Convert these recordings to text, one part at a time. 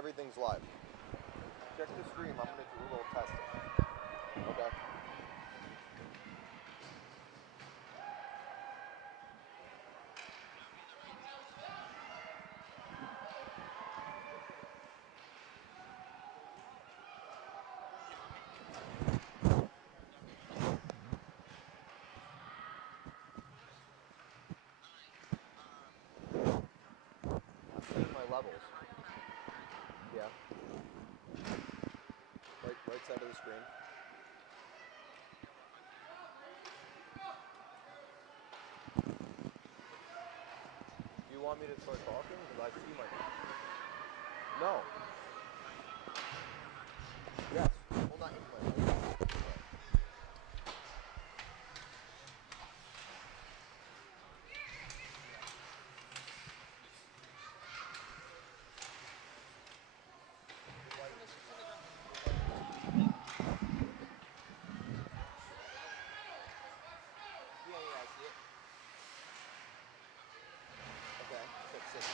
everything's live. Check the stream. I'm gonna do a little testing. Okay. I'm setting my levels. Yeah. Right side of the screen. Do you want me to start talking? Because I see my... No. Yes. Well, not in my... Yeah, I see it. Okay. Sit.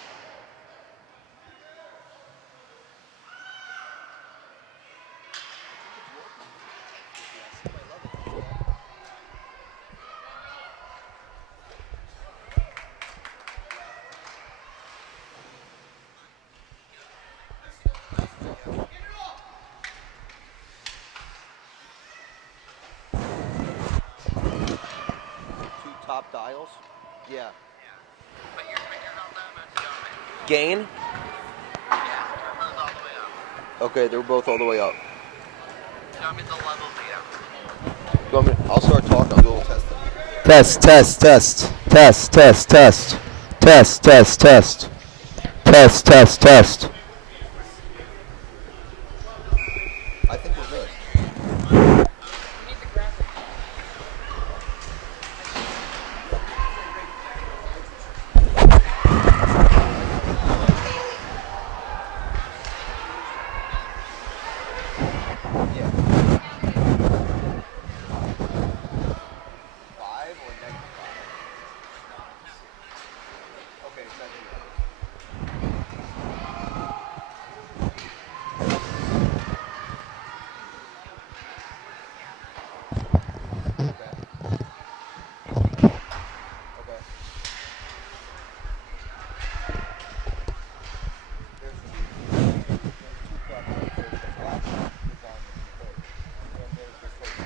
Two top dials? Yeah. But you're not that much going. Gain? Yeah, turn those all the way up. Okay, they're both all the way up. Tell me the level down. You want me? I'll start talking. I'll do a little testing. Test. Test. Test. Test. Test. Test. Test. Test. Test. Test. Test. Test. I think we're good. Yeah. 5 or -5? Okay, it's not here. Okay. Okay. There's two platforms. There's the black design that you played. Then there's this like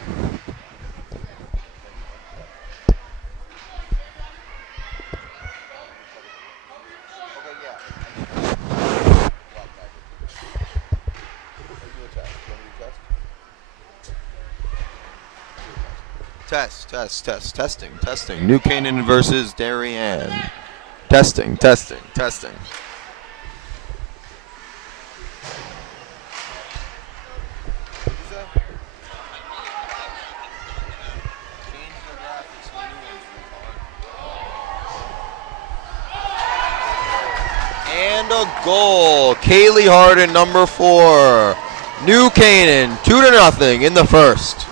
okay, yeah. Black packet. Let's do a test. You want me to test? Testing. New Canaan versus Darien. Testing. And a goal. Kaylee Harden, number 4. New Canaan, 2-0 in the first.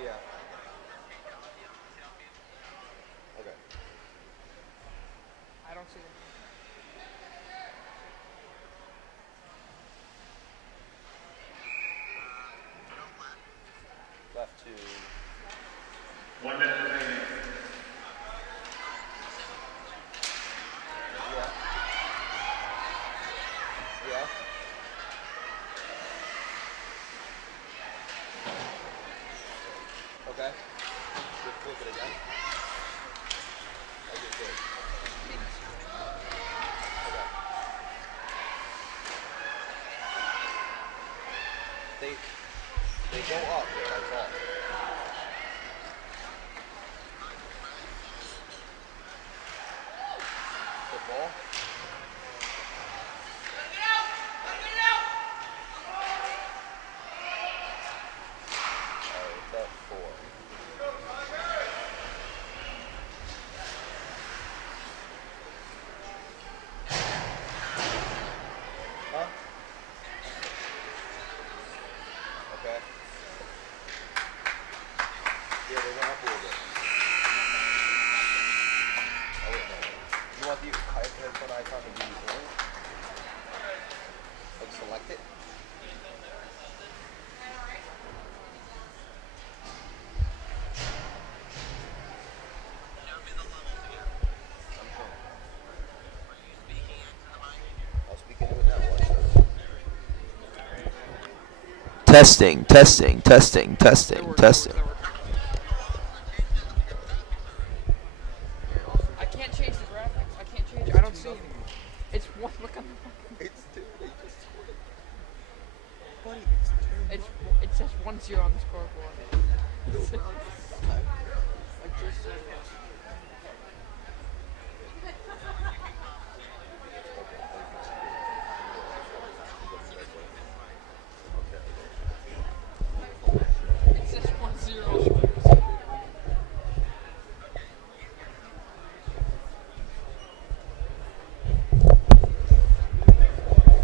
Yeah. Okay. I don't see it. Left 2. 1 minute remaining. Yeah. Okay. Just flip it again. I just did. Okay. They go up. That's all. The ball. Alright, it's at 4. Yeah, they went up a little bit. Oh, wait, no. You want the headphone icon to be orange? Like, select it? I'll speak into it now. Watch this. Testing, testing, testing, testing, testing. I can't change the graphics. I can't change. I don't see. It's one. Look on the. It's 2. They just scored it. Buddy, It's it says 1-0 on the scoreboard. It says 1-0.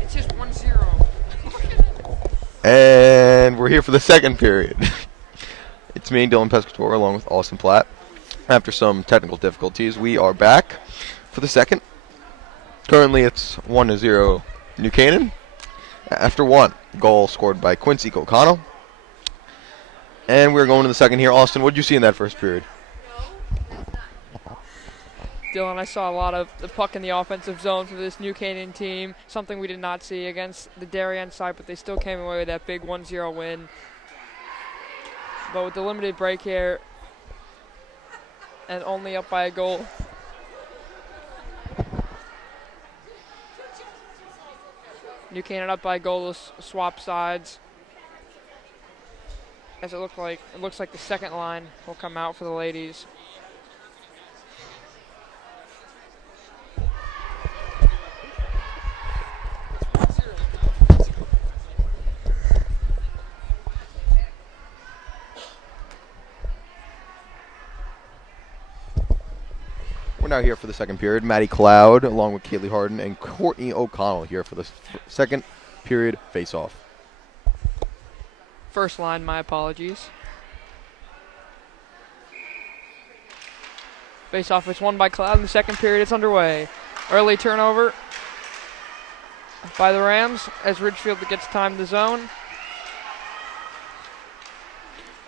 It says 1-0. And we're here for the second period. It's me, Dylan Pescatore, along with Austin Platt. After some technical difficulties, we are back for the second. Currently, it's 1-0 New Canaan. After one goal scored by Quincy O'Connell. And we're going to the second here. Austin, what did you see in that first period? Dylan, I saw a lot of the puck in the offensive zone for this New Canaan team, something we did not see against the Darien side, but they still came away with that big 1-0 win. But with the limited break here, and only up by a goal. New Canaan up by a goal to swap sides. As it looks like the second line will come out for the ladies. We're now here for the second period. Maddie Cloud, along with Kaylee Harden and Courtney O'Connell here for the second period face-off. First line, my apologies. Face off, it's won by Cloud in the second period. It's underway. Early turnover by the Rams as Ridgefield gets time in the zone.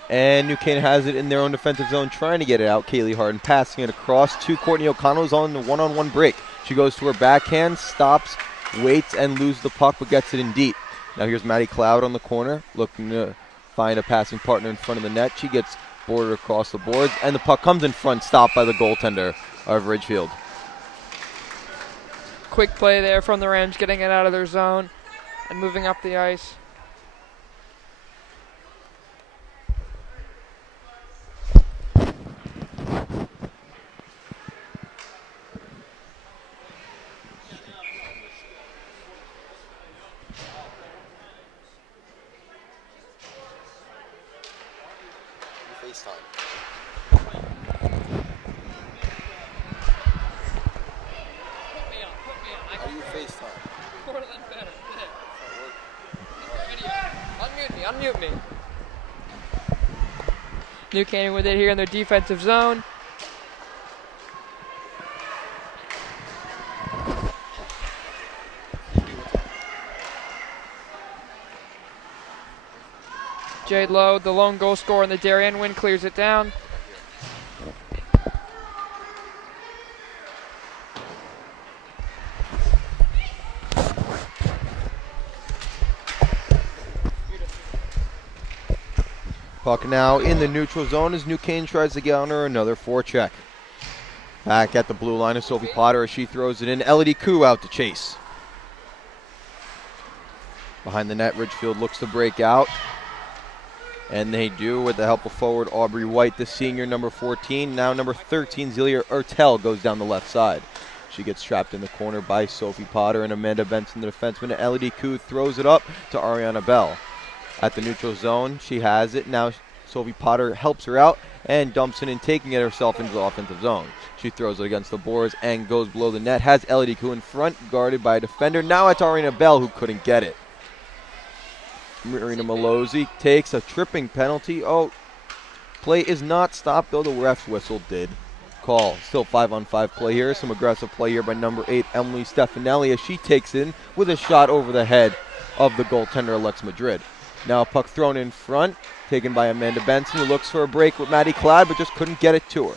And New Canaan has it in their own defensive zone, trying to get it out. Kaylee Harden passing it across to Courtney O'Connell, who's on the one-on-one break. She goes to her backhand, stops, waits, and loses the puck, but gets it in deep. Now here's Maddie Cloud on the corner, looking to find a passing partner in front of the net. She gets bordered across the boards, and the puck comes in front, stopped by the goaltender of Ridgefield. Quick play there from the Rams, getting it out of their zone and moving up the ice. Unmute me. New Canaan with it here in their defensive zone. Jade Lowe, the lone goal scorer in the Darien win, clears it down. Puck now in the neutral zone as New Canaan tries to get on her another forecheck. Back at the blue line is Sophie Potter as she throws it in. Elodie Koo out to chase. Behind the net, Ridgefield looks to break out. And they do with the help of forward Aubrey White, the senior, number 14. Now number 13, Zelia Ertel, goes down the left side. She gets trapped in the corner by Sophie Potter and Amanda Benson, the defenseman. Elodie Koo throws it up to Ariana Bell. At the neutral zone, she has it. Now Sophie Potter helps her out and dumps it in, taking it herself into the offensive zone. She throws it against the boards and goes below the net. Has Elodie Koo in front, guarded by a defender. Now it's Ariana Bell who couldn't get it. Marina Malozzi takes a tripping penalty. Oh, Play is not stopped, though the ref's whistle did call. Still 5-on-5 play here. Some aggressive play here by number 8, Emily Stefanelli, as she takes in with a shot over the head of the goaltender, Alex Madrid. Now a puck thrown in front, taken by Amanda Benson, who looks for a break with Maddie Cloud, but just couldn't get it to her.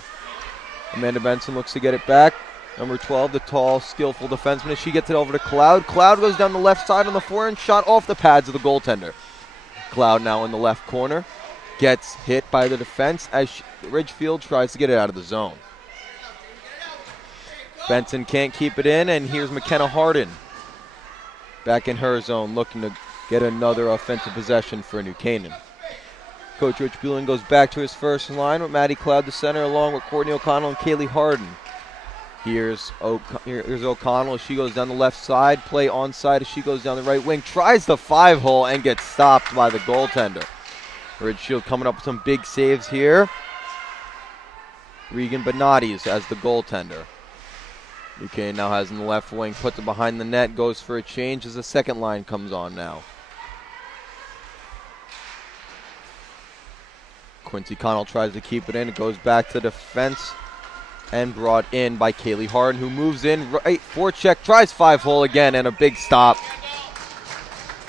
Amanda Benson looks to get it back. Number 12, the tall, skillful defenseman, as she gets it over to Cloud. Cloud goes down the left side on the forehand, shot off the pads of the goaltender. Cloud now in the left corner, gets hit by the defense as Ridgefield tries to get it out of the zone. Benson can't keep it in, and here's McKenna Harden back in her zone, looking to get another offensive possession for New Canaan. Coach Rich Bueling goes back to his first line with Maddie Cloud, the center, along with Courtney O'Connell and Kaylee Harden. Here's O'Connell as she goes down the left side. Play onside as she goes down the right wing. Tries the 5-hole and gets stopped by the goaltender. Ridgefield coming up with some big saves here. Regan Benades as the goaltender. New Canaan now has in the left wing, puts it behind the net, goes for a change as the second line comes on now. Quincy Connell tries to keep it in. It goes back to defense and brought in by Kaylee Harden, who moves in right forecheck, tries 5-hole again, and a big stop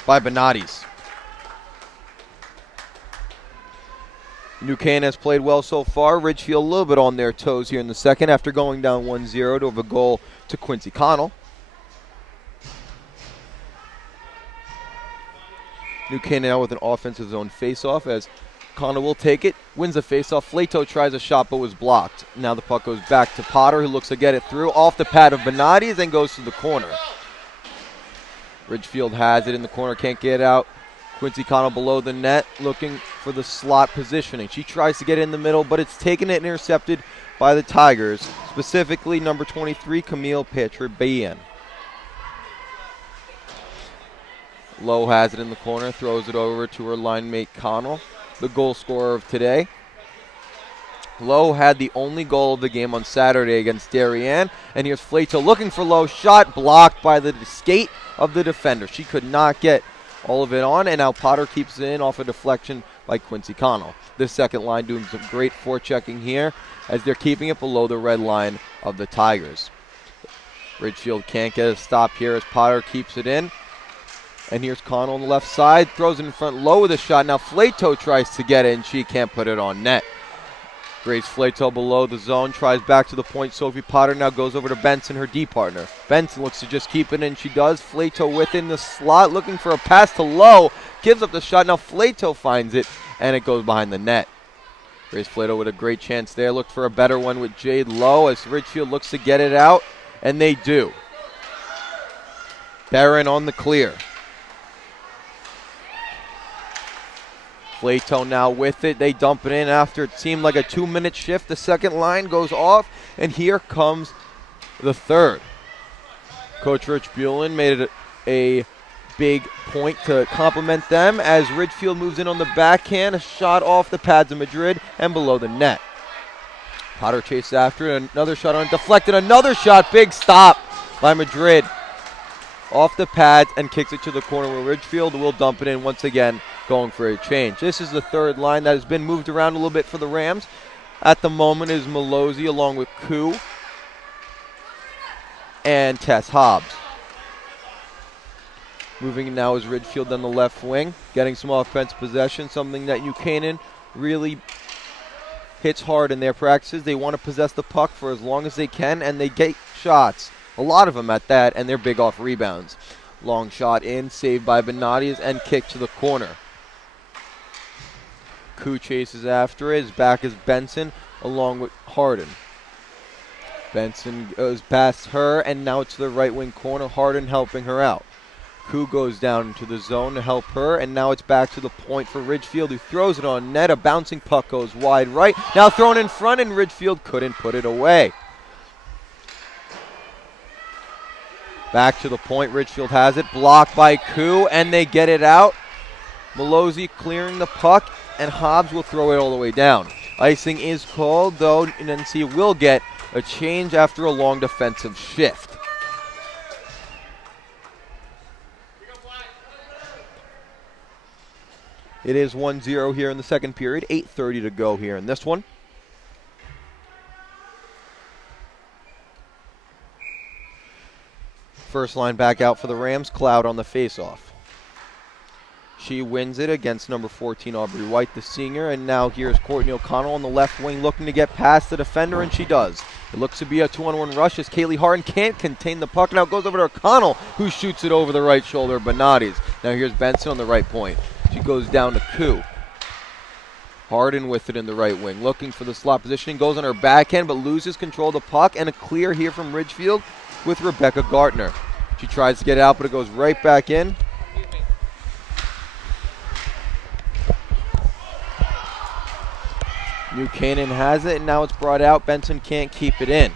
by Benades. New Canaan has played well so far. Ridgefield a little bit on their toes here in the second after going down 1-0 to have a goal to Quincy Connell. New Canaan now with an offensive zone faceoff as Connell will take it, wins the faceoff. Flato tries a shot but was blocked. Now the puck goes back to Potter, who looks to get it through off the pad of Benades and goes to the corner. Ridgefield has it in the corner, can't get it out. Quincy Connell below the net, looking for the slot positioning. She tries to get in the middle, but it's taken and intercepted by the Tigers, specifically number 23, Camille Petrabian. Lowe has it in the corner, throws it over to her line mate Connell, the goal scorer of today. Lowe had the only goal of the game on Saturday against Darien, and here's Flato looking for Lowe, shot blocked by the skate of the defender. She could not get all of it on, and now Potter keeps it in off a deflection by Quincy Connell. This second line doing some great forechecking here as they're keeping it below the red line of the Tigers. Ridgefield can't get a stop here as Potter keeps it in. And here's Connell on the left side, throws it in front low with a shot. Now Flato tries to get it, and she can't put it on net. Grace Flato below the zone, tries back to the point. Sophie Potter now goes over to Benson, her D partner. Benson looks to just keep it in. She does. Flato within the slot, looking for a pass to Lowe. Gives up the shot. Now Flato finds it, and it goes behind the net. Grace Flato with a great chance there. Looked for a better one with Jade Lowe as Ridgefield looks to get it out, and they do. Barron on the clear. Flato now with it. They dump it in after it seemed like a 2-minute shift. The second line goes off, and here comes the third. Coach Rich Bueling made it a big point to compliment them as Ridgefield moves in on the backhand. A shot off the pads of Madrid and below the net. Potter chases after it. Another shot on it. Deflected. Another shot. Big stop by Madrid. Off the pads and kicks it to the corner where Ridgefield will dump it in once again, going for a change. This is the third line that has been moved around a little bit for the Rams. At the moment is Malozzi along with Koo and Tess Hobbs. Moving now is Ridgefield on the left wing, getting some offense possession, something that New Canaan really hits hard in their practices. They want to possess the puck for as long as they can, and they get shots. A lot of them at that, and they're big off rebounds. Long shot in, saved by Benades, and kicked to the corner. Koo chases after it. His back is Benson, along with Harden. Benson goes past her, and now it's the right wing corner. Harden helping her out. Koo goes down into the zone to help her, and now it's back to the point for Ridgefield, who throws it on net. A bouncing puck goes wide right. Now thrown in front, and Ridgefield couldn't put it away. Back to the point, Ridgefield has it, blocked by Koo, and they get it out. Malozzi clearing the puck, and Hobbs will throw it all the way down. Icing is called, though NC will get a change after a long defensive shift. It is 1-0 here in the second period. 8:30 to go here in this one. First line back out for the Rams. Cloud on the faceoff. She wins it against number 14, Aubrey White, the senior. And now here's Courtney O'Connell on the left wing looking to get past the defender, and she does. It looks to be a 2-on-1 rush as Kaylee Harden can't contain the puck. Now it goes over to O'Connell, who shoots it over the right shoulder of Benati's. Now here's Benson on the right point. She goes down to Koo. Harden with it in the right wing, looking for the slot positioning. Goes on her backhand, but loses control of the puck. And a clear here from Ridgefield with Rebecca Gartner. She tries to get out, but it goes right back in. New Canaan has it, and now it's brought out. Benson can't keep it in.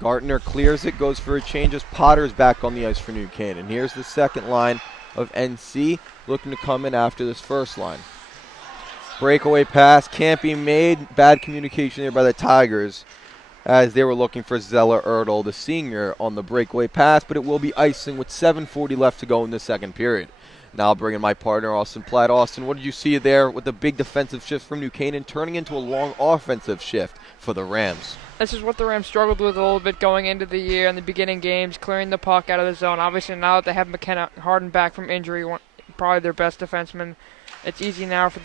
Gartner clears it, goes for a change as Potter's back on the ice for New Canaan. Here's the second line of NC looking to come in after this first line. Breakaway pass can't be made. Bad communication there by the Tigers as they were looking for Zella Ertl, the senior, on the breakaway pass, but it will be icing with 7:40 left to go in the second period. Now I'll bring in my partner, Austin Platt. Austin, what did you see there with the big defensive shift from New Canaan turning into a long offensive shift for the Rams? This is what the Rams struggled with a little bit going into the year in the beginning games, clearing the puck out of the zone. Obviously now that they have McKenna Harden back from injury, probably their best defenseman, it's easy now for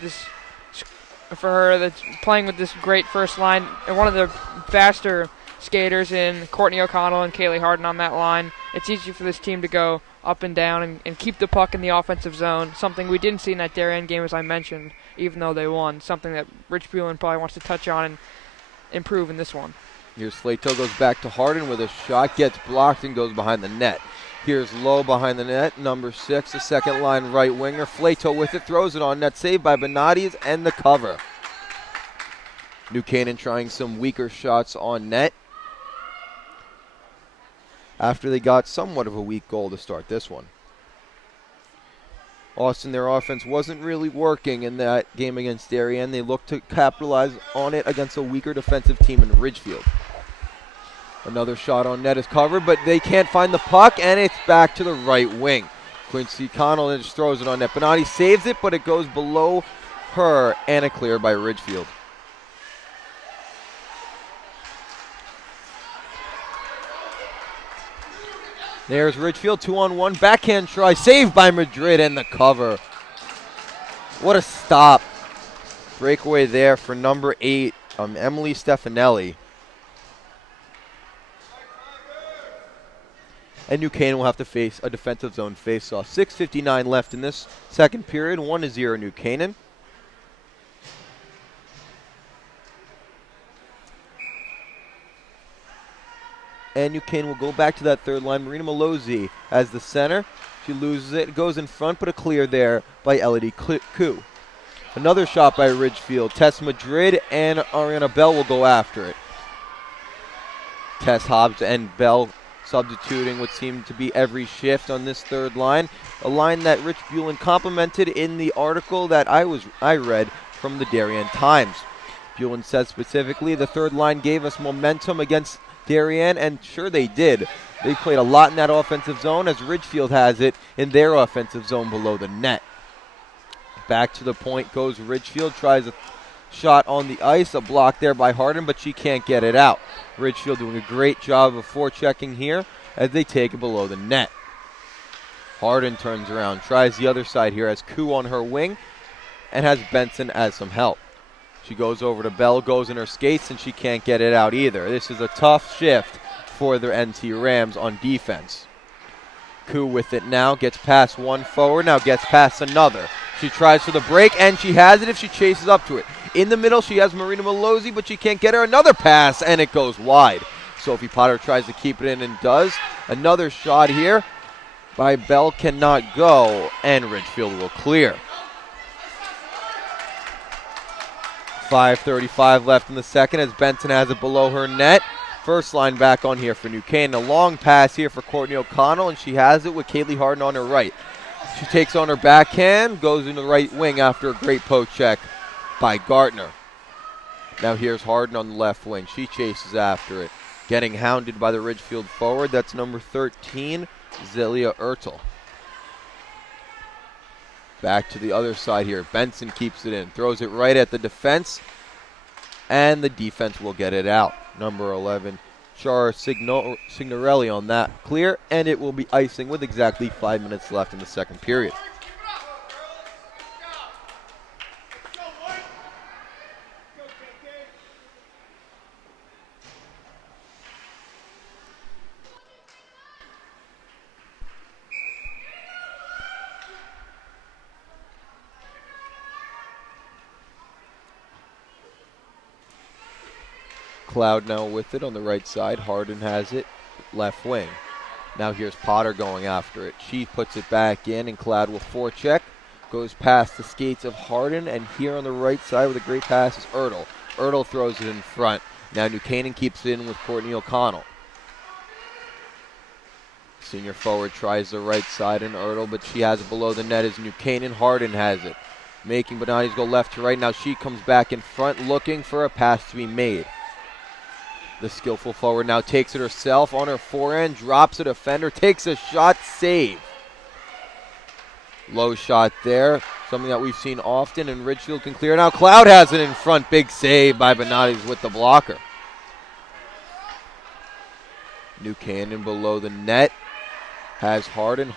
her that's playing with this great first line and one of the faster skaters in Courtney O'Connell and Kaylee Harden on that line. It's easy for this team to go up and down and keep the puck in the offensive zone, something we didn't see in that Darien game, as I mentioned, even though they won, something that Rich Buellin probably wants to touch on and improve in this one. Here's Flato, goes back to Harden with a shot, gets blocked and goes behind the net. Here's Lowe behind the net, number 6, the second line right winger. Flato with it, throws it on net, saved by Benati's and the cover. New Canaan trying some weaker shots on net after they got somewhat of a weak goal to start this one. Austin, their offense wasn't really working in that game against Darien. They looked to capitalize on it against a weaker defensive team in Ridgefield. Another shot on net is covered, but they can't find the puck, and it's back to the right wing. Quincy Connell just throws it on net. Benati saves it, but it goes below her, and a clear by Ridgefield. There's Ridgefield, 2-on-1, backhand try, saved by Madrid and the cover. What a stop. Breakaway there for number 8, Emily Stefanelli. And New Canaan will have to face a defensive zone face-off. 6:59 left in this second period, 1-0 New Canaan. And New Canaan will go back to that third line. Marina Malozzi as the center. She loses it, goes in front, but a clear there by Elodie Koo. Another shot by Ridgefield. Tess Madrid and Ariana Bell will go after it. Tess Hobbs and Bell substituting what seemed to be every shift on this third line. A line that Rich Buellin complimented in the article that I read from the Darien Times. Buellin said specifically, the third line gave us momentum against Darien, and sure they did. They played a lot in that offensive zone as Ridgefield has it in their offensive zone below the net. Back to the point goes Ridgefield, tries a shot on the ice, a block there by Harden, but she can't get it out. Ridgefield doing a great job of forechecking here as they take it below the net. Harden turns around, tries the other side here, has Koo on her wing, and has Benson as some help. She goes over to Bell, goes in her skates, and she can't get it out either. This is a tough shift for the NC Rams on defense. Koo with it now, gets past one forward, now gets past another. She tries for the break, and she has it if she chases up to it. In the middle, she has Marina Malozzi, but she can't get her. Another pass, and it goes wide. Sophie Potter tries to keep it in and does. Another shot here by Bell cannot go, and Ridgefield will clear. 5:35 left in the second as Benson has it below her net. First line back on here for New Canaan. A long pass here for Courtney O'Connell, and she has it with Kaylee Harden on her right. She takes on her backhand, goes into the right wing after a great poke check by Gartner. Now here's Harden on the left wing. She chases after it. Getting hounded by the Ridgefield forward. That's number 13, Zelia Ertl. Back to the other side here. Benson keeps it in, throws it right at the defense, and the defense will get it out. Number 11, Char Signorelli on that clear, and it will be icing with exactly 5 minutes left in the second period. Cloud now with it on the right side. Harden has it, left wing. Now here's Potter going after it. She puts it back in, and Cloud will forecheck. Goes past the skates of Harden, and here on the right side with a great pass is Ertl. Ertl throws it in front. Now New Canaan keeps it in with Courtney O'Connell. Senior forward tries the right side in Ertl, but she has it below the net as New Canaan. Harden has it, making Benatis go left to right. Now she comes back in front looking for a pass to be made. The skillful forward now takes it herself on her forehand, drops a defender, takes a shot, save. Low shot there, something that we've seen often, and Ridgefield can clear. Now Cloud has it in front, big save by Benatis with the blocker. New Canaan below the net, has Harden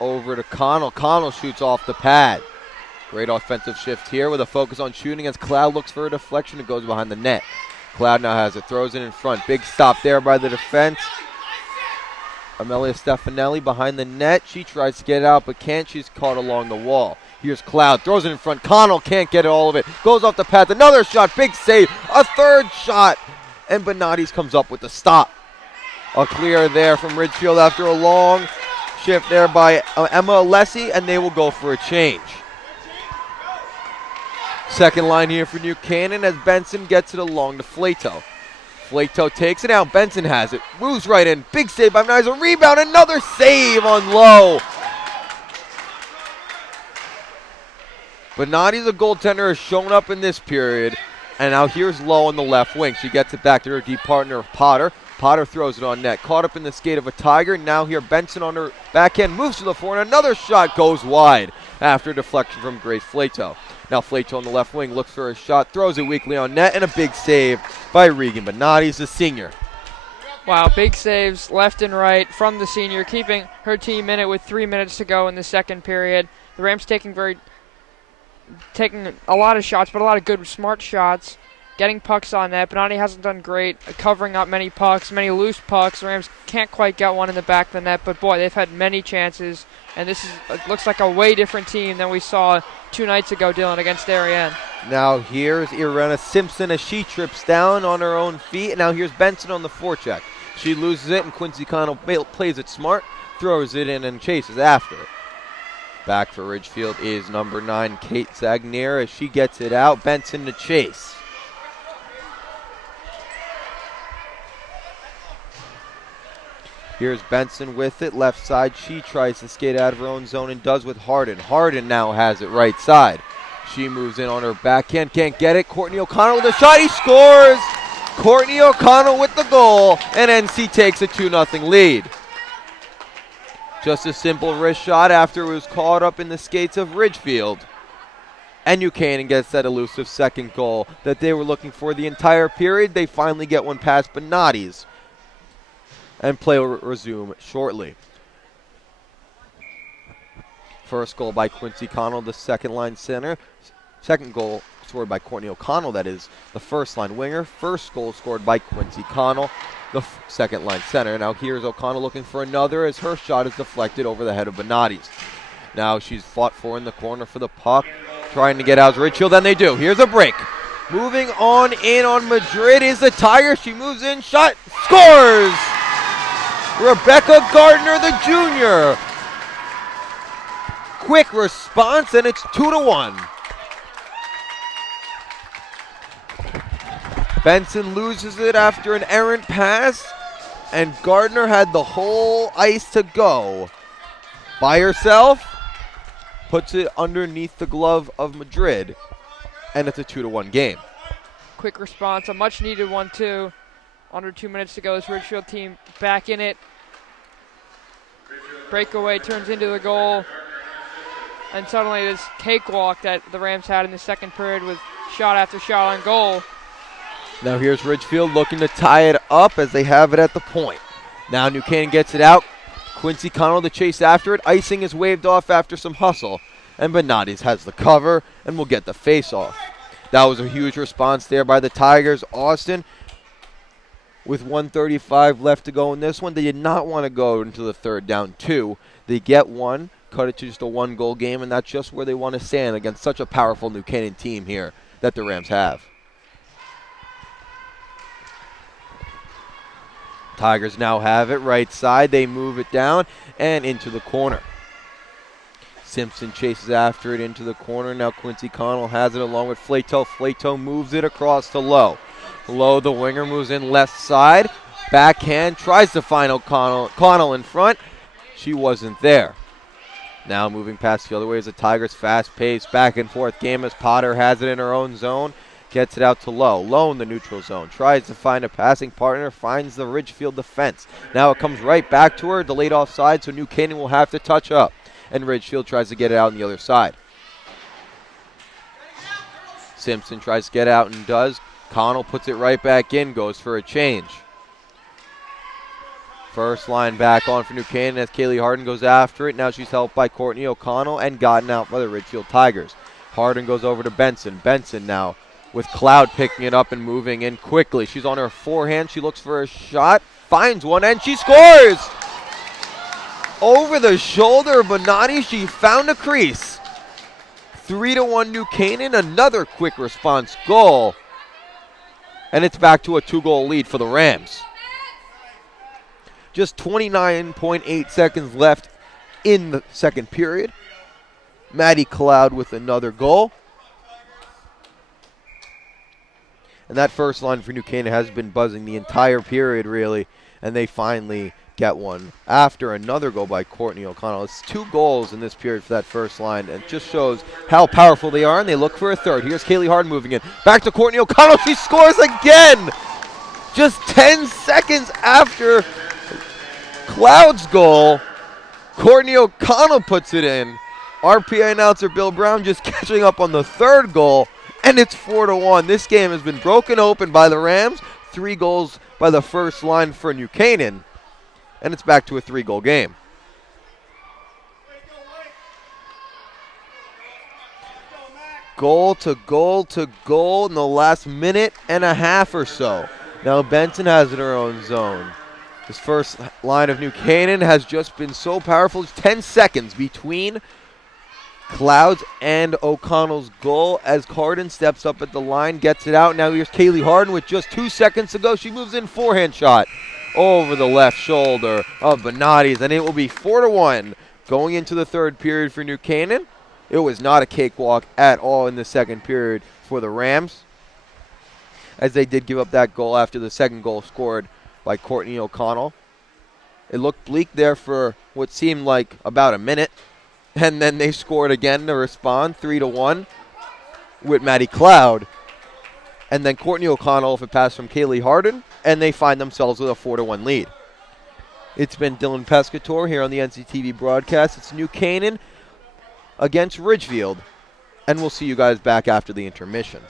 over to Connell. Connell shoots off the pad. Great offensive shift here with a focus on shooting as Cloud looks for a deflection. It goes behind the net. Cloud now has it, throws it in front. Big stop there by the defense. Amelia Stefanelli behind the net. She tries to get it out, but can't. She's caught along the wall. Here's Cloud, throws it in front. Connell can't get it all of it. Goes off the path. Another shot, big save. A third shot, and Benatis comes up with the stop. A clear there from Ridgefield after a long shift there by Emma Alessi, and they will go for a change. Second line here for New Canaan as Benson gets it along to Flato. Flato takes it out. Benson has it. Moves right in. Big save by Benatis. A rebound. Another save on Lowe. Benatis, a goaltender, has shown up in this period. And now here's Lowe on the left wing. She gets it back to her deep partner, Potter. Potter throws it on net. Caught up in the skate of a Tiger. Now here Benson on her backhand. Moves to the forehand. Another shot goes wide after a deflection from Grace Flato. Now Flato on the left wing looks for a shot, throws it weakly on net, and a big save by Regan Benatis, the senior. Wow, big saves left and right from the senior, keeping her team in it with 3 minutes to go in the second period. The Rams taking a lot of shots, but a lot of good, smart shots, getting pucks on net. Benatis hasn't done great covering up many pucks, many loose pucks. The Rams can't quite get one in the back of the net, but boy, they've had many chances. And this looks like a way different team than we saw 2 nights ago, Dylan, against Darien. Now here's Irena Simpson as she trips down on her own feet. And now here's Benson on the forecheck. She loses it, and Quincy Connell plays it smart, throws it in, and chases after it. Back for Ridgefield is number 9, Kate Zagnier, as she gets it out. Benson to chase. Here's Benson with it, left side. She tries to skate out of her own zone and does with Harden. Harden now has it right side. She moves in on her backhand, can't get it. Courtney O'Connell with a shot, he scores! Courtney O'Connell with the goal, and NC takes a 2-0 lead. Just a simple wrist shot after it was caught up in the skates of Ridgefield. And New Canaan gets that elusive second goal that they were looking for the entire period. They finally get one past Benatis. And play will resume shortly. First goal by Quincy Connell, the second line center. Second goal scored by Courtney O'Connell, that is the first line winger. First goal scored by Quincy Connell, the second line center. Now here's O'Connell looking for another as her shot is deflected over the head of Benatis. Now she's fought for in the corner for the puck, trying to get out Ridgefield, and they do. Here's a break. Moving on in on Madrid is the Tiger. She moves in, shot, scores! Rebecca Gardner, the junior. Quick response, and it's 2-1. Benson loses it after an errant pass, and Gardner had the whole ice to go. By herself, puts it underneath the glove of Madrid, and it's a 2-1 game. Quick response, a much needed one too. Under 2 minutes to go, this Ridgefield team back in it. Breakaway turns into the goal. And suddenly this cakewalk that the Rams had in the second period with shot after shot on goal. Now here's Ridgefield looking to tie it up as they have it at the point. Now New Canaan gets it out. Quincy Connell to chase after it. Icing is waved off after some hustle. And Benatis has the cover and will get the face-off. That was a huge response there by the Tigers. Austin, with 1:35 left to go in this one, they did not want to go into the third down 2. They get one, cut it to just a 1-goal game, and that's just where they want to stand against such a powerful New Canaan team here that the Rams have. Tigers now have it right side. They move it down and into the corner. Simpson chases after it into the corner. Now Quincy Connell has it along with Flato. Flato moves it across to Lowe. Lowe, the winger, moves in left side. Backhand, tries to find O'Connell. Connell in front. She wasn't there. Now moving past the other way is the Tigers' fast-paced back-and-forth game as Potter has it in her own zone. Gets it out to Lowe. Lowe in the neutral zone. Tries to find a passing partner. Finds the Ridgefield defense. Now it comes right back to her. Delayed offside, so New Canaan will have to touch up. And Ridgefield tries to get it out on the other side. Simpson tries to get out and does. Connell puts it right back in. Goes for a change. First line back on for New Canaan as Kaylee Harden goes after it. Now she's helped by Courtney O'Connell and gotten out by the Ridgefield Tigers. Harden goes over to Benson. Benson now with Cloud picking it up and moving in quickly. She's on her forehand. She looks for a shot, finds one, and she scores! Over the shoulder of Bonatti, she found a crease. 3-1 New Canaan, another quick response goal. And it's back to a 2-goal lead for the Rams. Just 29.8 seconds left in the second period. Maddie Cloud with another goal. And that first line for New Canaan has been buzzing the entire period, really. And they finally get one after another goal by Courtney O'Connell. It's 2 goals in this period for that first line. And it just shows how powerful they are, and they look for a third. Here's Kaylee Harden moving in. Back to Courtney O'Connell. She scores again! Just 10 seconds after Cloud's goal, Courtney O'Connell puts it in. RPA announcer Bill Brown just catching up on the third goal. And it's 4-1. This game has been broken open by the Rams. 3 goals by the first line for New Canaan. And it's back to a 3-goal game. Goal to goal to goal in the last minute and a half or so. Now Benson has it in her own zone. This first line of New Canaan has just been so powerful. It's 10 seconds between Clouds and O'Connell's goal as Harden steps up at the line, gets it out. Now here's Kaylee Harden with just 2 seconds to go. She moves in forehand shot over the left shoulder of Benatis, and it will be 4-1 going into the third period for New Canaan. It was not a cakewalk at all in the second period for the Rams, as they did give up that goal after the second goal scored by Courtney O'Connell. It looked bleak there for what seemed like about a minute. And then they scored again to respond, 3-1 with Maddie Cloud. And then Courtney O'Connell with a pass from Kaylee Harden, and they find themselves with a 4-1 lead. It's been Dylan Pescator here on the NCTV broadcast. It's New Canaan against Ridgefield, and we'll see you guys back after the intermission.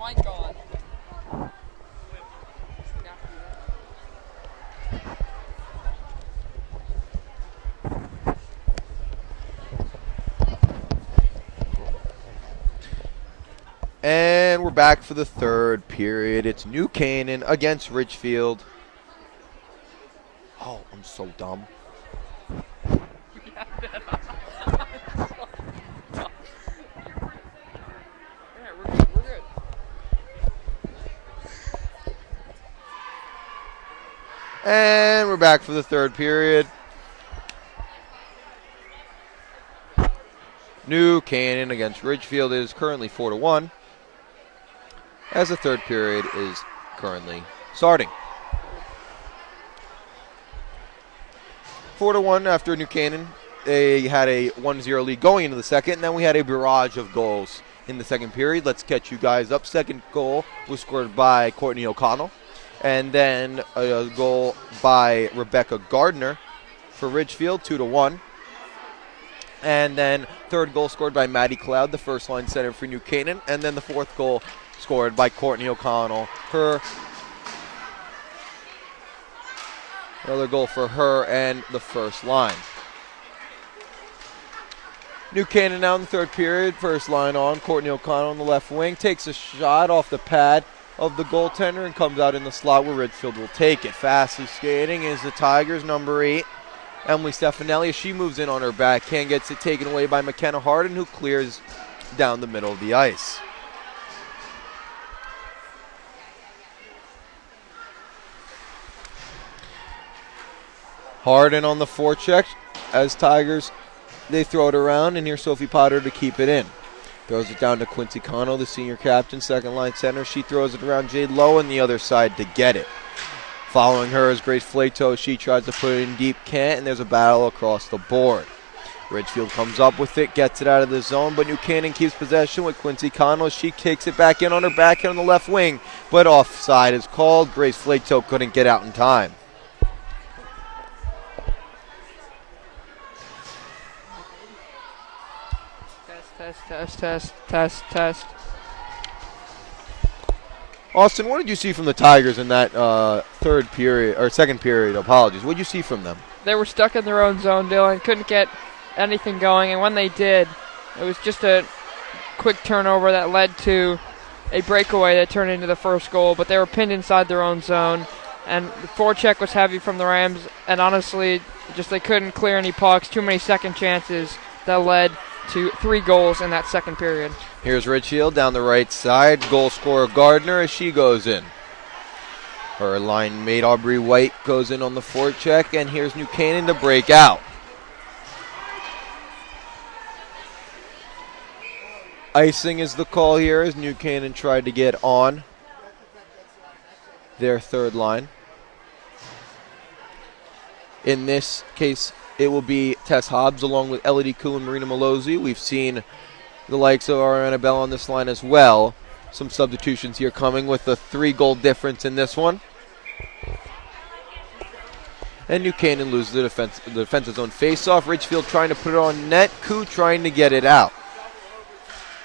mic on. And we're back for the third period. It's New Canaan against Ridgefield. Oh, I'm so dumb. We're good. And we're back for the third period. New Canaan against Ridgefield is currently 4-1, as the third period is currently starting. 4-1 after New Canaan. They had a 1-0 lead going into the second, and then we had a barrage of goals in the second period. Let's catch you guys up. Second goal was scored by Courtney O'Connell, and then a goal by Rebecca Gardner for Ridgefield, 2-1. And then third goal scored by Maddie Cloud, the first line center for New Canaan, and then the fourth goal scored by Courtney O'Connell. Another goal for her and the first line. New Canaan now in the third period. First line on. Courtney O'Connell on the left wing. Takes a shot off the pad of the goaltender and comes out in the slot where Ridgefield will take it. Fastly skating is the Tigers' number 8, Emily Stefanelli. She moves in on her backhand, gets it taken away by McKenna Harden, who clears down the middle of the ice. Harden on the forecheck as Tigers, they throw it around, and here's Sophie Potter to keep it in. Throws it down to Quincy Cano, the senior captain, second line center. She throws it around Jade Lowe on the other side to get it. Following her is Grace Flato. She tries to put it in deep, can't, and there's a battle across the board. Ridgefield comes up with it, gets it out of the zone, but New Canaan keeps possession with Quincy Cano. She kicks it back in on her backhand on the left wing, but offside is called. Grace Flato couldn't get out in time. Test. Austin, what did you see from the Tigers in that third period, or second period? Apologies. What did you see from them? They were stuck in their own zone, Dylan. Couldn't get anything going, and when they did, it was just a quick turnover that led to a breakaway that turned into the first goal, but they were pinned inside their own zone, and the forecheck was heavy from the Rams, and honestly, just they couldn't clear any pucks. Too many second chances that led to 3 goals in that second period. Here's Ridgefield down the right side. Goal scorer Gardner as she goes in. Her line mate Aubrey White goes in on the forecheck, and here's New Canaan to break out. Icing is the call here as New Canaan tried to get on their third line. In this case, it will be Tess Hobbs along with Elodie Koo and Marina Malozzi. We've seen the likes of Ariana Bell on this line as well. Some substitutions here coming with a 3-goal difference in this one. And New Canaan loses the defensive zone face-off. Ridgefield trying to put it on net. Koo trying to get it out.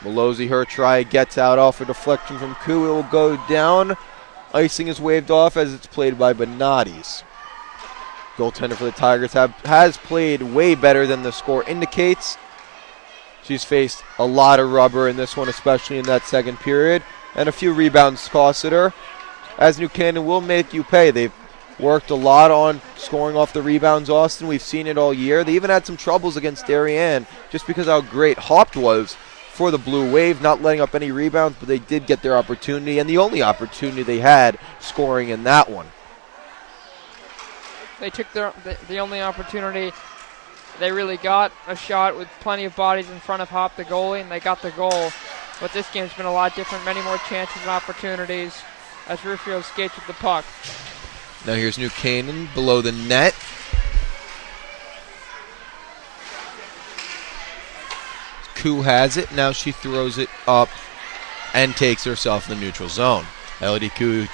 Malozzi, her try, gets out off a deflection from Koo. It will go down. Icing is waved off as it's played by Benatis. Goaltender for the Tigers has played way better than the score indicates. She's faced a lot of rubber in this one, especially in that second period, and a few rebounds costed her, as New Canaan will make you pay. They've worked a lot on scoring off the rebounds, Austin. We've seen it all year. They even had some troubles against Darien just because how great Haupt was for the Blue Wave, not letting up any rebounds, but they did get their opportunity, and the only opportunity they had scoring in that one. They took the only opportunity they really got, a shot with plenty of bodies in front of Hop, the goalie, and they got the goal. But this game's been a lot different, many more chances and opportunities as Ridgefield skates with the puck. Now here's New Canaan below the net. Koo has it. Now she throws it up and takes herself in the neutral zone. Elodie Koo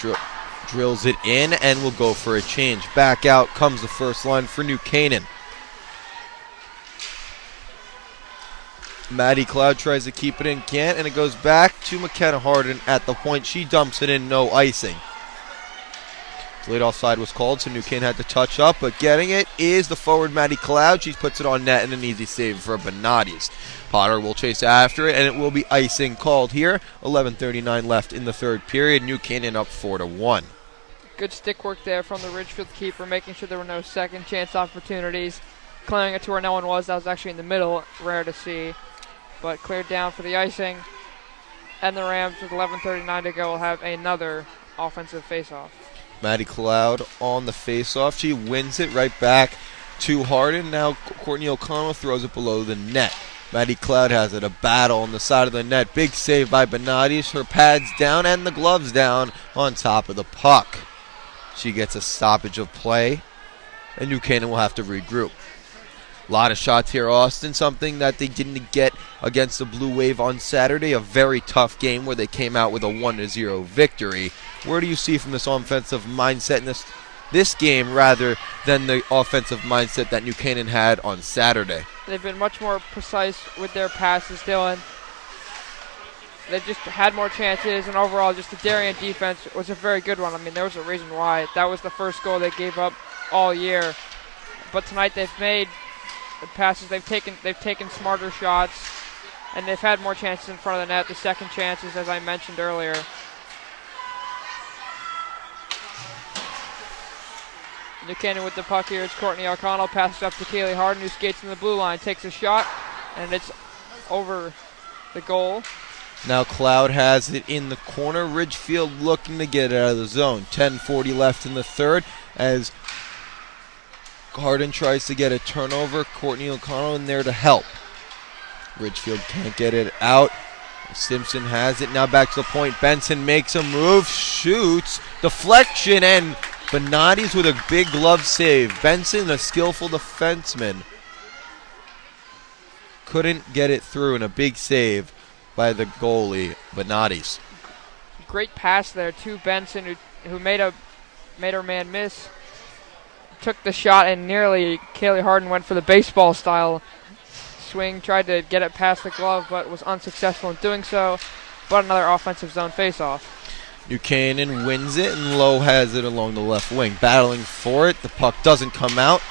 drills it in and will go for a change. Back out comes the first line for New Canaan. Maddie Cloud tries to keep it in, can't, and it goes back to McKenna Harden at the point. She dumps it in, no icing. Late offside was called, so New Canaan had to touch up, but getting it is the forward Maddie Cloud. She puts it on net and an easy save for Benatis. Potter will chase after it, and it will be icing called here. 11:39 left in the third period. New Canaan up 4-1. Good stick work there from the Ridgefield keeper, making sure there were no second chance opportunities. Clearing it to where no one was. That was actually in the middle, rare to see. But cleared down for the icing. And the Rams, with 11:39 to go, will have another offensive faceoff. Maddie Cloud on the faceoff. She wins it right back to Harden. Now Courtney O'Connell throws it below the net. Maddie Cloud has it. A battle on the side of the net. Big save by Benatis. Her pads down and the gloves down on top of the puck. She gets a stoppage of play, and New Canaan will have to regroup. A lot of shots here, Austin. Something that they didn't get against the Blue Wave on Saturday. A very tough game where they came out with a 1-0 victory. Where do you see from this offensive mindset in this game rather than the offensive mindset that New Canaan had on Saturday? They've been much more precise with their passes, Dylan. They've just had more chances, and overall just the Darien defense was a very good one. I mean, there was a reason why. That was the first goal they gave up all year. But tonight they've made the passes, they've taken smarter shots, and they've had more chances in front of the net, the second chances, as I mentioned earlier. New Canaan with the puck here. It's Courtney O'Connell, passes up to Kaylee Harden, who skates in the blue line, takes a shot, and it's over the goal. Now Cloud has it in the corner. Ridgefield looking to get it out of the zone. 10:40 left in the third as Harden tries to get a turnover. Courtney O'Connell in there to help. Ridgefield can't get it out. Simpson has it. Now back to the point. Benson makes a move, shoots, deflection, and Benatis with a big glove save. Benson, a skillful defenseman, couldn't get it through, and a big save by the goalie, Benatis. Great pass there to Benson, who made her man miss. Took the shot, and nearly Kaylee Harden went for the baseball style swing, tried to get it past the glove, but was unsuccessful in doing so. But another offensive zone faceoff. New Canaan wins it, and Lowe has it along the left wing. Battling for it, the puck doesn't come out.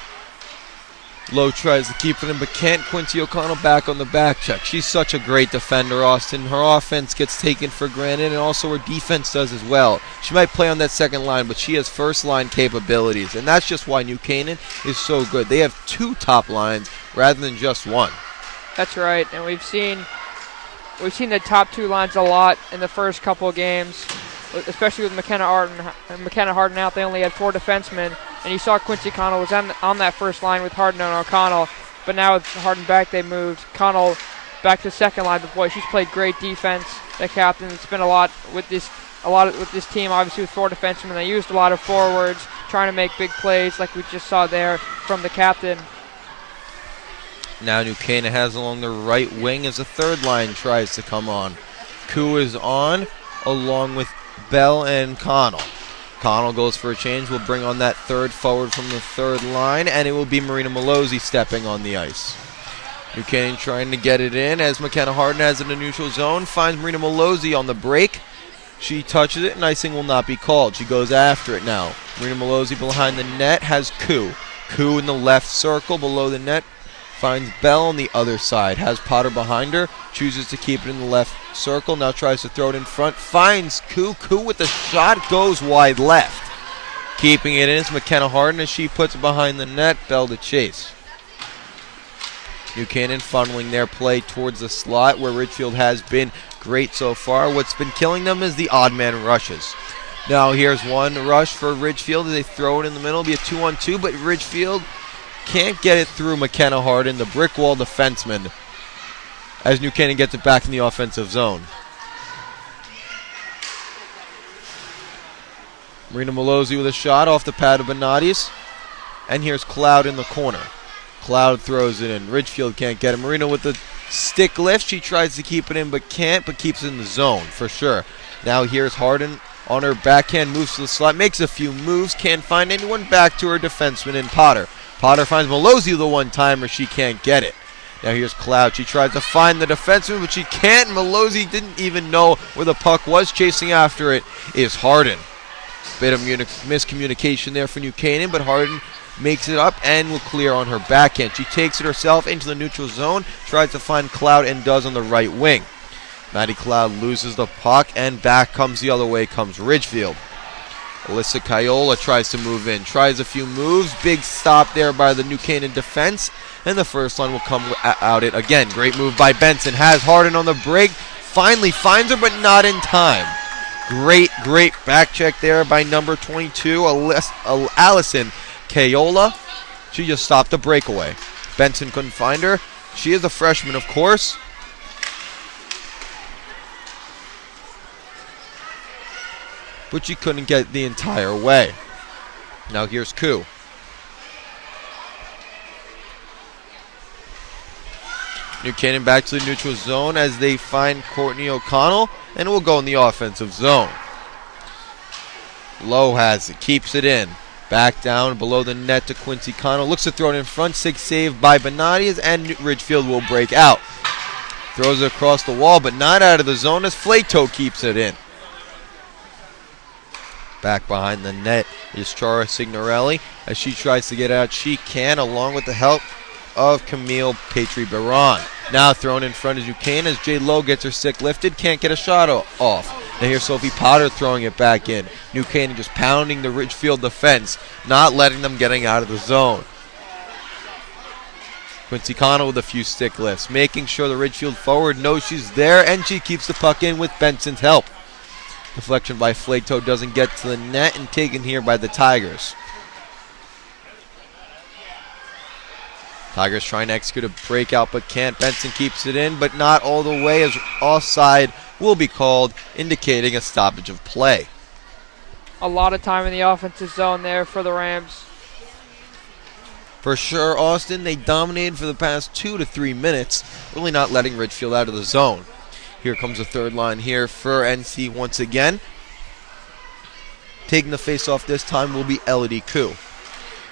Lowe tries to keep it in, but can't. Quincy O'Connell back on the back check. She's such a great defender, Austin. Her offense gets taken for granted, and also her defense does as well. She might play on that second line, but she has first-line capabilities, and that's just why New Canaan is so good. They have two top lines rather than just one. That's right, and we've seen the top two lines a lot in the first couple of games, especially with McKenna Harden out. They only had 4 defensemen, and you saw Quincy Connell was on that first line with Harden and O'Connell, but now with Harden back, they moved Connell back to second line. But boy, she's played great defense. The captain. It's been a lot with this team. Obviously, with 4 defensemen, they used a lot of forwards trying to make big plays, like we just saw there from the captain. Now New Canaan has along the right wing as the third line tries to come on. Koo is on along with Bell and Connell. Connell goes for a change. We'll bring on that third forward from the third line, and it will be Marina Malozzi stepping on the ice. New Canaan trying to get it in as McKenna Harden has it in the neutral zone. Finds Marina Malozzi on the break. She touches it, and icing will not be called. She goes after it now. Marina Malozzi behind the net has Koo. Koo in the left circle below the net. Finds Bell on the other side. Has Potter behind her. Chooses to keep it in the left circle. Now tries to throw it in front. Finds Koo. Koo with the shot. Goes wide left. Keeping it in is McKenna Harden as she puts it behind the net. Bell to chase. New Canaan funneling their play towards the slot where Ridgefield has been great so far. What's been killing them is the odd man rushes. Now here's one rush for Ridgefield. They throw it in the middle. It'll be a 2-on-2, but Ridgefield can't get it through McKenna Harden, the brick wall defenseman, as New Canaan gets it back in the offensive zone. Marina Malozzi with a shot off the pad of Benatis. And here's Cloud in the corner. Cloud throws it in. Ridgefield can't get it. Marina with the stick lift. She tries to keep it in but can't, but keeps it in the zone for sure. Now here's Harden on her backhand, moves to the slot, makes a few moves, can't find anyone, back to her defenseman in Potter. Potter finds Malozzi the one-timer. She can't get it. Now here's Cloud. She tries to find the defenseman, but she can't. Malozzi didn't even know where the puck was. Chasing after it is Harden. Bit of miscommunication there for New Canaan, but Harden makes it up and will clear on her backhand. She takes it herself into the neutral zone, tries to find Cloud and does on the right wing. Maddie Cloud loses the puck, and back comes the other way comes Ridgefield. Alyssa Kaiola tries to move in, tries a few moves. Big stop there by the New Canaan defense, and the first line will come out it again. Great move by Benson. Has Harden on the break. Finally finds her, but not in time. Great back check there by number 22, Allison Kaiola. She just stopped the breakaway. Benson couldn't find her. She is a freshman, of course. But she couldn't get the entire way. Now here's Koo. New Canaan back to the neutral zone as they find Courtney O'Connell, and it will go in the offensive zone. Lowe has it, keeps it in. Back down below the net to Quincy Connell. Looks to throw it in front. 6 save by Benadias, and Ridgefield will break out. Throws it across the wall, but not out of the zone as Flato keeps it in. Back behind the net is Chara Signorelli. As she tries to get out, she can, along with the help of Camille Petrie-Baron. Now thrown in front as you can as J. Lowe gets her stick lifted, can't get a shot off. Now here's Sophie Potter throwing it back in. New Canaan just pounding the Ridgefield defense, not letting them getting out of the zone. Quincy Connell with a few stick lifts, making sure the Ridgefield forward knows she's there, and she keeps the puck in with Benson's help. Deflection by Flato doesn't get to the net and taken here by the Tigers. Tigers trying to execute a breakout but can't. Benson keeps it in, but not all the way as offside will be called, indicating a stoppage of play. A lot of time in the offensive zone there for the Rams. For sure, Austin, they dominated for the past 2 to 3 minutes, really not letting Ridgefield out of the zone. Here comes the third line here for NC once again. Taking the face-off this time will be Elodie Koo.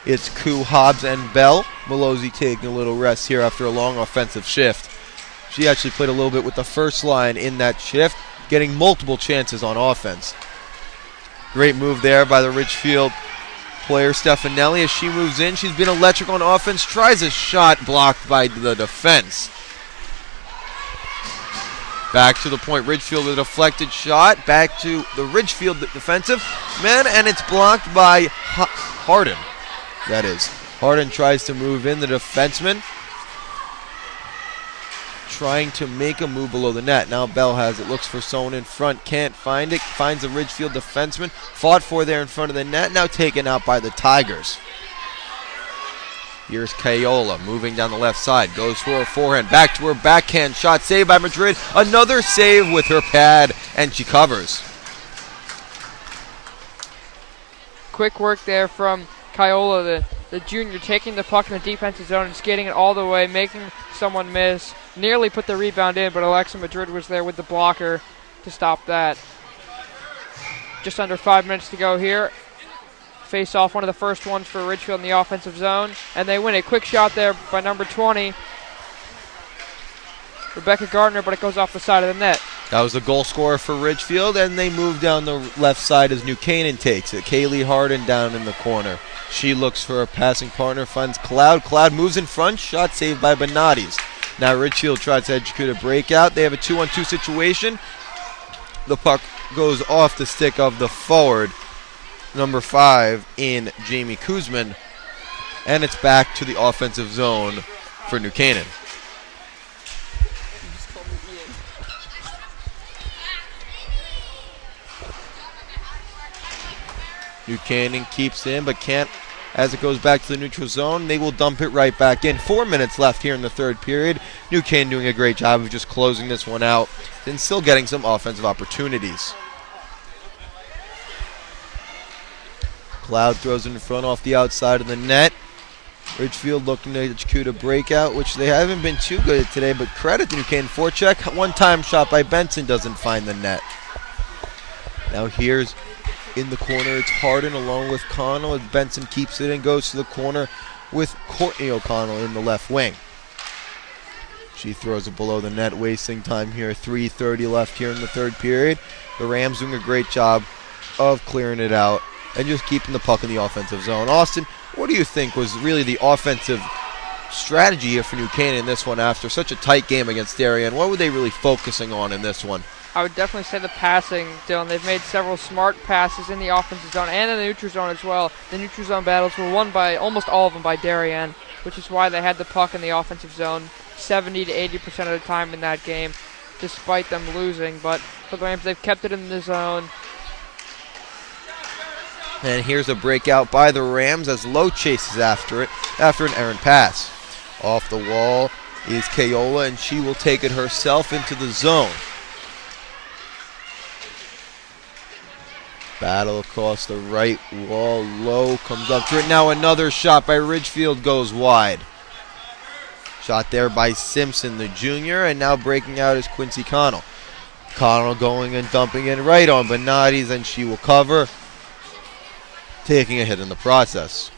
It's Koo, Hobbs, and Bell. Malozzi taking a little rest here after a long offensive shift. She actually played a little bit with the first line in that shift, getting multiple chances on offense. Great move there by the Ridgefield player, Stefanelli. As she moves in, she's been electric on offense, tries a shot blocked by the defense. Back to the point, Ridgefield with a deflected shot. Back to the Ridgefield defensive man, and it's blocked by Harden. That is. Harden tries to move in, the defenseman. Trying to make a move below the net. Now Bell has it, looks for someone in front, can't find it. Finds the Ridgefield defenseman. Fought for there in front of the net, now taken out by the Tigers. Here's Kaiola moving down the left side. Goes for her forehand. Back to her backhand shot. Saved by Madrid. Another save with her pad, and she covers. Quick work there from Kaiola, the junior, taking the puck in the defensive zone and skating it all the way, making someone miss. Nearly put the rebound in, but Alexa Madrid was there with the blocker to stop that. Just under 5 minutes to go here. Face off, one of the first ones for Ridgefield in the offensive zone, and they win. A quick shot there by number 20, Rebecca Gardner, but it goes off the side of the net. That was the goal scorer for Ridgefield, and they move down the left side as New Canaan takes it. Kaylee Harden down in the corner. She looks for a passing partner, finds Cloud. Cloud moves in front, shot saved by Benadias. Now Ridgefield tries to execute a breakout. They have a 2-on-2 situation. The puck goes off the stick of the forward, number 5 in Jamie Kuzman, and it's back to the offensive zone for New Canaan. New Canaan keeps in but can't. As it goes back to the neutral zone, they will dump it right back in. 4 minutes left here in the third period. New Canaan doing a great job of just closing this one out and still getting some offensive opportunities. Cloud throws it in front off the outside of the net. Ridgefield looking to execute a breakout, which they haven't been too good at today, but credit to New Canaan. Forecheck, one-time shot by Benson doesn't find the net. Now here's in the corner, it's Harden along with Connell as Benson keeps it and goes to the corner with Courtney O'Connell in the left wing. She throws it below the net, wasting time here. 3:30 left here in the third period. The Rams doing a great job of clearing it out and just keeping the puck in the offensive zone. Austin, what do you think was really the offensive strategy here for New Canaan in this one after such a tight game against Darien? What were they really focusing on in this one? I would definitely say the passing, Dylan. They've made several smart passes in the offensive zone and in the neutral zone as well. The neutral zone battles were won by almost all of them by Darien, which is why they had the puck in the offensive zone 70 to 80% of the time in that game, despite them losing. But for the Rams, they've kept it in the zone. And here's a breakout by the Rams as Lowe chases after it after an errant pass. Off the wall is Kayola, and she will take it herself into the zone. Battle across the right wall. Lowe comes up to it. Now another shot by Ridgefield goes wide. Shot there by Simpson, the junior, and now breaking out is Quincy Connell. Connell going and dumping it right on Benades, and she will cover, taking a hit in the process.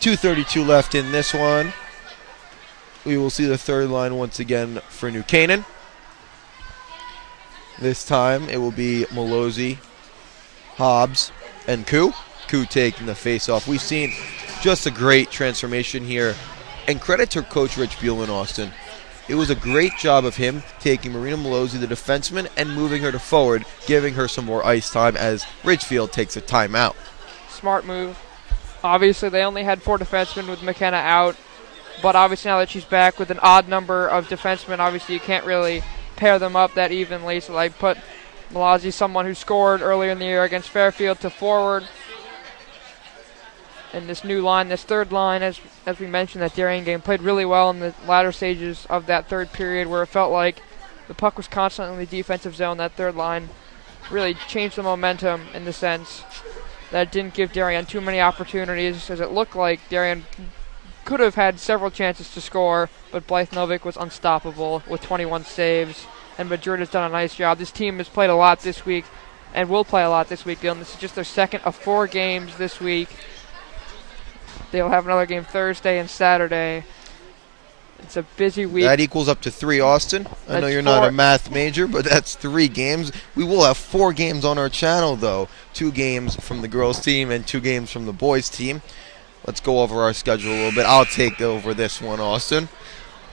2:32 left in this one. We will see the third line once again for New Canaan. This time it will be Malozzi, Hobbs, and Koo. Koo taking the face-off. We've seen just a great transformation here. And credit to Coach Rich Buell in Austin. It was a great job of him taking Marina Malozzi, the defenseman, and moving her to forward, giving her some more ice time as Ridgefield takes a timeout. Smart move. Obviously, they only had 4 defensemen with McKenna out. But obviously, now that she's back with an odd number of defensemen, obviously you can't really pair them up that evenly. So they put Malozzi, someone who scored earlier in the year against Fairfield, to forward. And this new line, this third line, as we mentioned, that Darien game played really well in the latter stages of that third period, where it felt like the puck was constantly in the defensive zone. That third line really changed the momentum in the sense that it didn't give Darien too many opportunities, as it looked like Darien could have had several chances to score, but Blythe Novick was unstoppable with 21 saves, and Madrid has done a nice job. This team has played a lot this week and will play a lot this week, Dylan. This is just their second of 4 games this week. They'll have another game Thursday and Saturday. It's a busy week. That equals up to 3, Austin. I know That's you're not 4. a math major, but that's 3 games. We will have 4 games on our channel, though. 2 games from the girls' team and 2 games from the boys' team. Let's go over our schedule a little bit. I'll take over this one, Austin.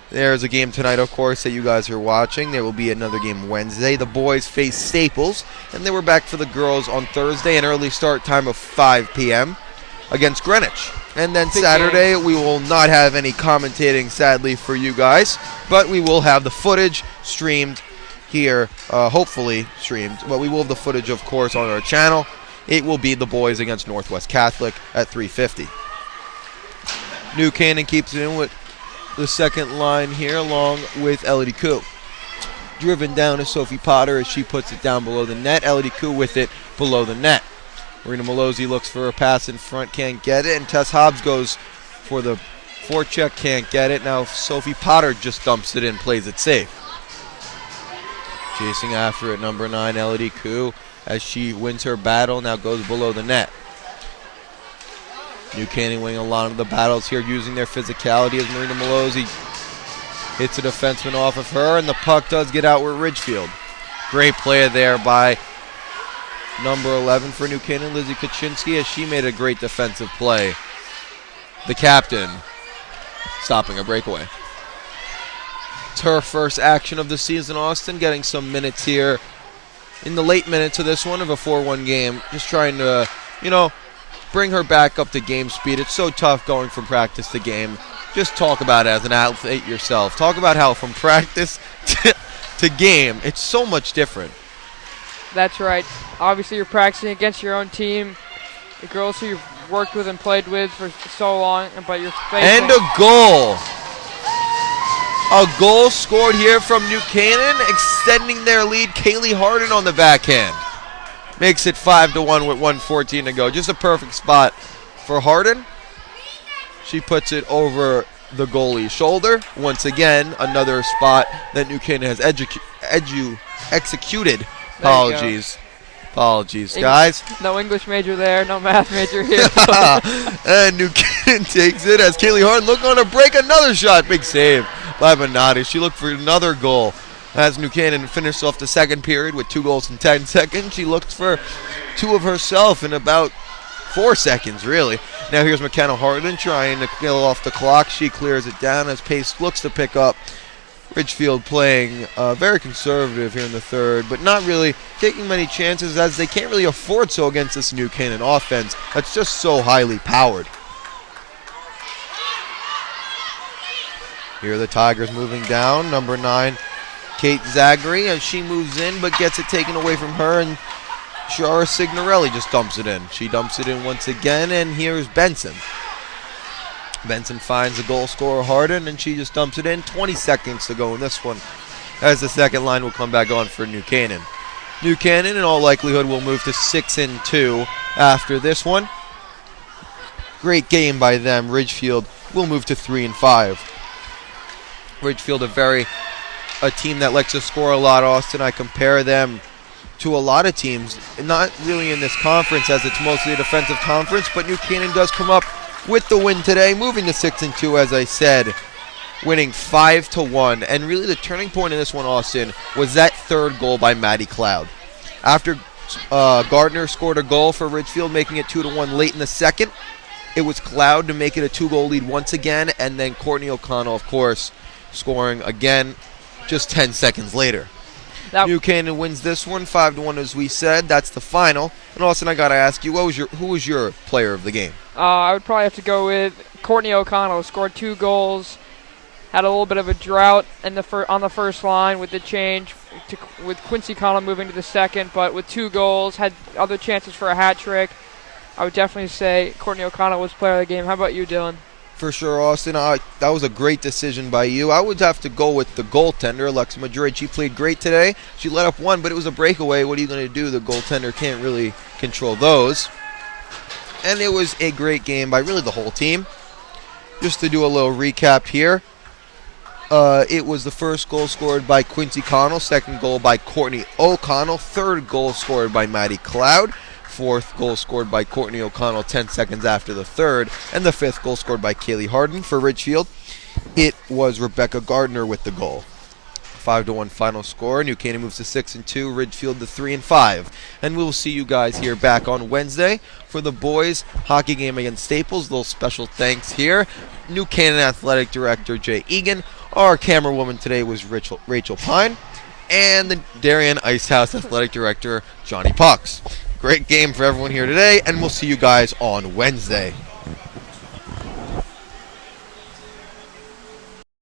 There's a game tonight, of course, that you guys are watching. There will be another game Wednesday. The boys face Staples, and then we're back for the girls on Thursday, an early start time of 5 p.m. against Greenwich. And then Big Saturday, we will not have any commentating, sadly, for you guys, but we will have the footage streamed here, hopefully streamed. But we will have the footage, of course, on our channel. It will be the boys against Northwest Catholic at 3:50. New Canaan keeps it in with the second line here, along with Elodie Koo. Driven down is Sophie Potter as she puts it down below the net. Elodie Koo with it below the net. Marina Malozzi looks for a pass in front, can't get it, and Tess Hobbs goes for the forecheck, can't get it. Now Sophie Potter just dumps it in, plays it safe. Chasing after it, number 9, Elodie Koo, as she wins her battle, now goes below the net. New Canaan winning a lot of the battles here, using their physicality as Marina Malozzi hits a defenseman off of her, and the puck does get out with Ridgefield. Great play there by number 11 for New Canaan, Lizzie Kaczynski, as she made a great defensive play. The captain stopping a breakaway. It's her first action of the season, Austin, getting some minutes here in the late minutes of this one of a 4-1 game. Just trying to, bring her back up to game speed. It's so tough going from practice to game. Just talk about it as an athlete yourself. Talk about how from practice to game, it's so much different. That's right. Obviously, you're practicing against your own team, the girls who you've worked with and played with for so long, but you're facing... And a goal. A goal scored here from New Canaan, extending their lead. Kaylee Harden on the backhand. Makes it 5-1 with 1:14 to go. Just a perfect spot for Harden. She puts it over the goalie's shoulder. Once again, another spot that New Canaan has executed. Apologies, guys. No English major there, no math major here. And New Canaan takes it as Kaylee Harden looking on to break another shot. Big save Labanati. She looked for another goal. As New Canaan finished off the second period with 2 goals in 10 seconds, she looked for 2 of herself in about 4 seconds, really. Now here's McKenna Harden trying to kill off the clock. She clears it down as pace looks to pick up. Ridgefield playing very conservative here in the third, but not really taking many chances as they can't really afford so against this New Canaan offense that's just so highly powered. Here are the Tigers moving down. Number 9, Kate Zagri, as she moves in but gets it taken away from her, and Shara Signorelli just dumps it in. She dumps it in once again, and here's Benson. Benson finds the goal scorer Harden, and she just dumps it in. 20 seconds to go in this one, as the second line will come back on for New Canaan. New Canaan, in all likelihood, will move to 6-2 after this one. Great game by them. Ridgefield will move to 3-5. Ridgefield, a team that likes to score a lot, Austin. I compare them to a lot of teams, not really in this conference as it's mostly a defensive conference, but New Canaan does come up with the win today, moving to 6-2, as I said, winning 5-1. And really the turning point in this one, Austin, was that third goal by Maddie Cloud. After Gardner scored a goal for Ridgefield, making it 2-1 late in the second, it was Cloud to make it a 2-goal lead once again, and then Courtney O'Connell, of course, scoring again just 10 seconds later. New Canaan wins this one 5-1, as we said. That's the final. And Austin, I gotta ask you, who was your player of the game? I would probably have to go with Courtney O'Connell. Scored 2 goals, had a little bit of a drought on the first line with the change with Quincy Connell moving to the second, but with 2 goals, had other chances for a hat trick. I would definitely say Courtney O'Connell was player of the game. How about you, Dylan? For sure, Austin. That was a great decision by you. I would have to go with the goaltender, Alexa Madrid. She played great today. She let up 1, but it was a breakaway. What are you going to do? The goaltender can't really control those. And it was a great game by really the whole team. Just to do a little recap here. It was the first goal scored by Quincy Connell, second goal by Courtney O'Connell, third goal scored by Maddie Cloud, fourth goal scored by Courtney O'Connell 10 seconds after the third, and the fifth goal scored by Kaylee Harden for Ridgefield. It was Rebecca Gardner with the goal. 5-1 final score. New Canaan moves to 6-2, Ridgefield to 3-5. And we will see you guys here back on Wednesday for the boys hockey game against Staples. Little special thanks here. New Canaan Athletic Director Jay Egan. Our camera woman today was Rachel Pine. And the Darien Icehouse Athletic Director Johnny Pucks. Great game for everyone here today, and we'll see you guys on Wednesday.